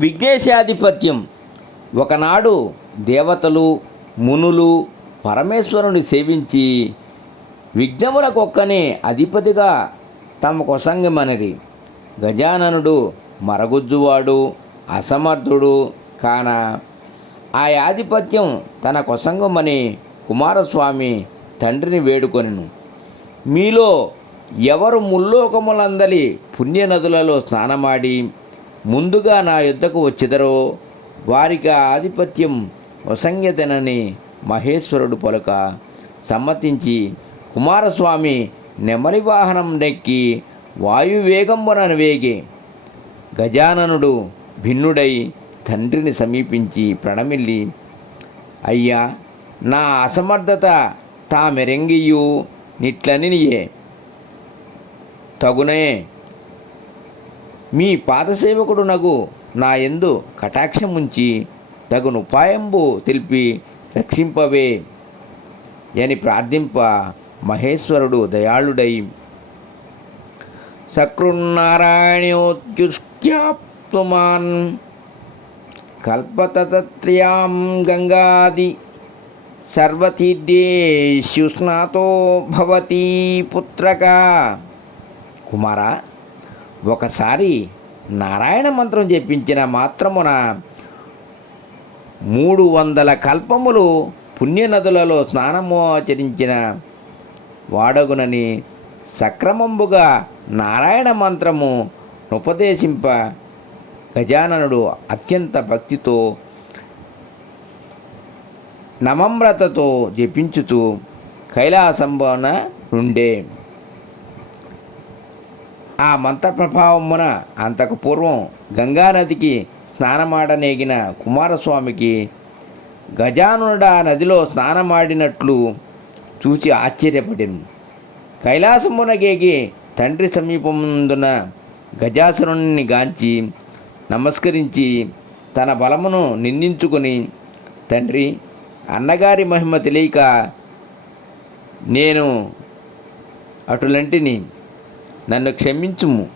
విఘ్నేశాధిపత్యం. ఒకనాడు దేవతలు మునులు పరమేశ్వరుని సేవించి విఘ్నములకొక్కనే అధిపతిగా తమ కొసంగమనరి. గజాననుడు మరగుజ్జువాడు అసమర్థుడు కాన. ఆ ఆధిపత్యం తన కొసంగమని కుమారస్వామి తండ్రిని వేడుకొనెను. మీలో ఎవరు ముల్లోకములందలి పుణ్యనదులలో స్నానమాడి ముందుగా నా యుద్ధకు వచ్చిదరో వారికి ఆధిపత్యం వసంగతనని మహేశ్వరుడు పలుక సమ్మతించి కుమారస్వామి నెమలి వాహనం నెక్కి వాయువేగంబున వేగి గజాననుడు భిన్నుడై తండ్రిని సమీపించి ప్రణమిల్లి అయ్యా నా అసమర్థత తామెరెంగియు నిట్లనియే తగునే మీ పాదసేవకుడు నగు నా ఎందు కటాక్షముంచి తగును ఉపాయంబు తెలిపి రక్షింపవే అని ప్రార్థింప మహేశ్వరుడు దయాళుడై. సకృన్నారాయణోత్యుష్క్యాప్తుమాన్ కల్పతత్ర్యాం గంగాది సర్వతీర్థేషు స్నాతో భవతి పుత్రక. కుమారా ఒకసారి నారాయణ మంత్రం జపించిన మాత్రమున మూడు వందల కల్పములు పుణ్యనదులలో స్నానము ఆచరించిన వాడగునని సక్రమంబుగా నారాయణ మంత్రము ఉపదేశింప గజాననుడు అత్యంత భక్తితో నమమ్రతతో జపించుతూ కైలాసంబన నుండే ఆ మంత్ర ప్రభావమున అంతకు పూర్వం గంగానదికి స్నానమాడనేగిన కుమారస్వామికి గజానుడ నదిలో స్నానమాడినట్లు చూచి ఆశ్చర్యపడిను. కైలాసమునగేగి తండ్రి సమీపముందున గజాసురుణ్ణి గాంచి నమస్కరించి తన బలమును నిందించుకొని తండ్రి అన్నగారి మహిమ తెలియక నేను అటులంటిని నన్ను క్షమించుము.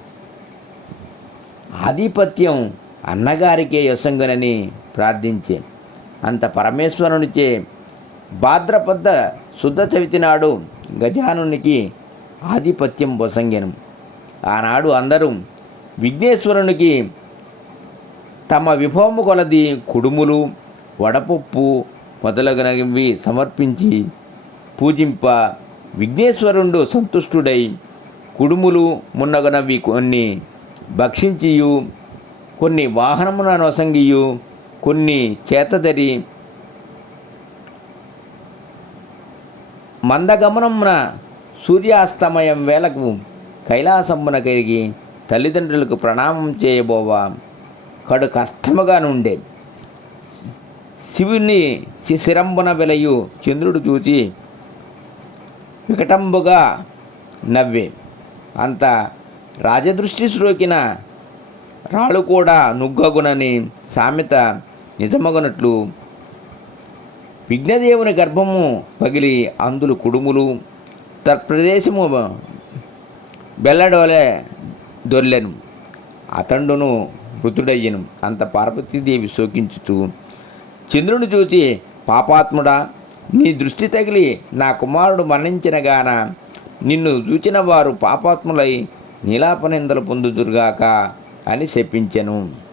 ఆధిపత్యం అన్నగారికే యశంగనని ప్రార్థించే. అంత పరమేశ్వరునిచే భాద్రపద శుద్ధ చవితి నాడు గజానునికి ఆధిపత్యం వసంగెను ఆనాడు అందరూ విఘ్నేశ్వరునికి తమ విభవము కొలది కుడుములు వడపప్పు మొదలగునవి సమర్పించి పూజింప విఘ్నేశ్వరుడు సంతుష్టుడై కుడుములు మున్నగనవి కొన్ని భక్షించియు కొన్ని వాహనమున నొసంగియు కొన్ని చేతదరి మందగమనమున సూర్యాస్తమయం వేళకు కైలాసమున కలిగి తల్లిదండ్రులకు ప్రణామం చేయబోవా. కడు కష్టముగా నుండే శివుని శి- శిరంబున వెలయు చంద్రుడు చూచి వికటంబుగా నవ్వే. అంత రాజదృష్టి సోకిన రాళ్ళు కూడా నుగ్గగునని సామెత నిజమగునట్లు విఘ్నదేవుని గర్భము పగిలి అందులు కుడుములు తత్ప్రదేశము బెల్లడోలే దొర్లెను. అతండును మృతుడయ్యను అంత పార్వతీదేవి శోకించుతూ చంద్రుని చూచి పాపాత్ముడా నీ దృష్టి తగిలి నా కుమారుడు మరణించిన గాన నిన్ను చూచిన వారు పాపాత్ములై నీలాపనిందలు పొందుదురుగాక అని శపించెను.